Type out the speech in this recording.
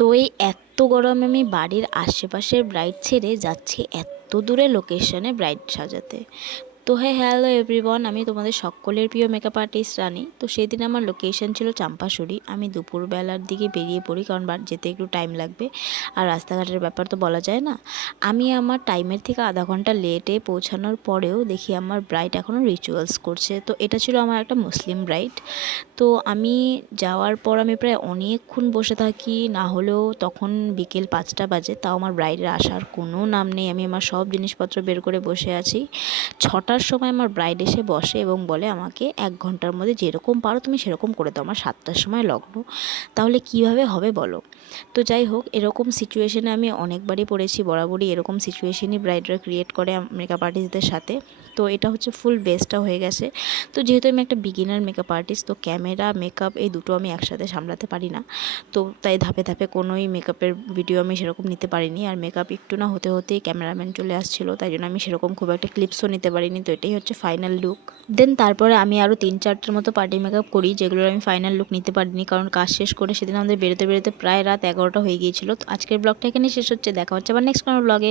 তো এই এত গরমে আমি বাড়ির আশেপাশের ব্রাইড ছেড়ে যাচ্ছি এত দূরে লোকেশনে ব্রাইড সাজাতে। তো হ্যালো এভরিওয়ান, আমি তোমাদের সকলের প্রিয় মেকআপ আর্টিস্ট রানী। তো সেদিন আমার লোকেশন ছিল চাম্পাশড়ি। আমি দুপুরবেলার দিকে বেরিয়ে পড়ি, কারণ যেতে একটু টাইম লাগবে, আর রাস্তাঘাটের ব্যাপার তো বলা যায় না। আমি আমার টাইমের থেকে আধা ঘন্টা লেটে পৌঁছানোর পরেও দেখি আমার ব্রাইড এখনও রিচুয়ালস করছে। তো এটা ছিল আমার একটা মুসলিম ব্রাইড। তো আমি যাওয়ার পর আমি প্রায় অনেকক্ষণ বসে থাকি, না হলেও তখন বিকেল 5টা বাজে, তাও আমার ব্রাইডের আসার কোনো নাম নেই। আমি আমার সব জিনিসপত্র বের করে বসে আছি। 6টার সময় আমার ব্রাইড এসে বসে এবং বলে আমাকে 1 ঘন্টার মধ্যে যেরকম পারো তুমি সেরকম করে দাও, আমার 7টার সময় লগ্ন, তাহলে কিভাবে হবে বলো। তো যাই হোক, এরকম সিচুয়েশনে আমি অনেকবারই পড়েছি, বরাবরই এরকম সিচুয়েশনই ব্রাইডরা ক্রিয়েট করে মেকআপ আর্টিস্টদের সাথে। তো এটা হচ্ছে ফুল বেস্টটা হয়ে গেছে। তো যেহেতু আমি একটা বিগিনার মেকআপ আর্টিস্ট, তো ক্যামেরা মেকআপ এই দুটো আমি একসাথে সামলাতে পারি না। তো তাই ধাপে ধাপে কোনোই মেকআপের ভিডিও আমি সেরকম নিতে পারিনি। আর মেকআপ একটু না হতে হতেই ক্যামেরাম্যান চলে আসছিলো, তাই জন্য আমি সেরকম খুব একটা ক্লিপসও নিতে পারিনি। তো এটাই হচ্ছে ফাইনাল লুক। দেন তারপরে আমি আরও 3-4টের মতো পার্টি মেকআপ করি, যেগুলোর আমি ফাইনাল লুক নিতে পারিনি, কারণ কাজ শেষ করে সেদিন আমাদের বেরোতে বেরোতে প্রায় রাত 11টা হয়ে গিয়েছিলো। তো আজকের ব্লগটা এখানে শেষ হচ্ছে, দেখা হচ্ছে আবার নেক্সট কোনো ব্লগে।